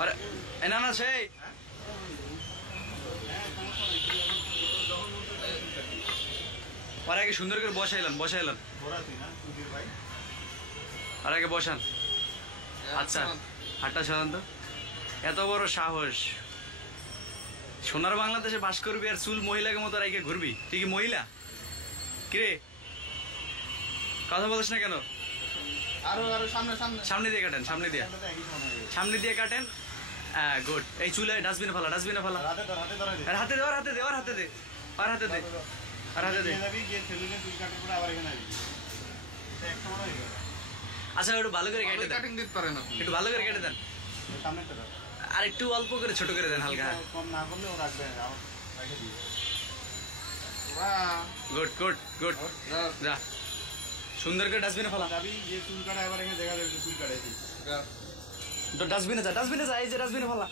আরে না না সেই আর আগে সুন্দর করে বসাইলাম আর আগে বসান। আচ্ছা হাটটা সাধারণ তো এত বড় সাহস, সোনার বাংলাদেশে বাস করবি আর চুল মহিলাকে মতো রাইকে ঘুরবি? তুই কি মহিলা? কিরে কথা বলিস না কেন? সামনে দিয়ে কাটেন, সামনে দিয়ে কাটেন। হ্যাঁ গুড। এই চুলে ডাস্টবিনে ফেলা, হাতে দে, হাতে দে, হাতে দে। আচ্ছা একটু ভালো করে কেটে দেন, একটু ভালো করে কেটে দেন, আর একটু অল্প করে ছোট করে দেন হালকা। Good good good. যা সুন্দর করে ডাস্টবিনে ফেলা। ডাস্টবিনে যা, এই যে ডাস্টবিনে ফেলা।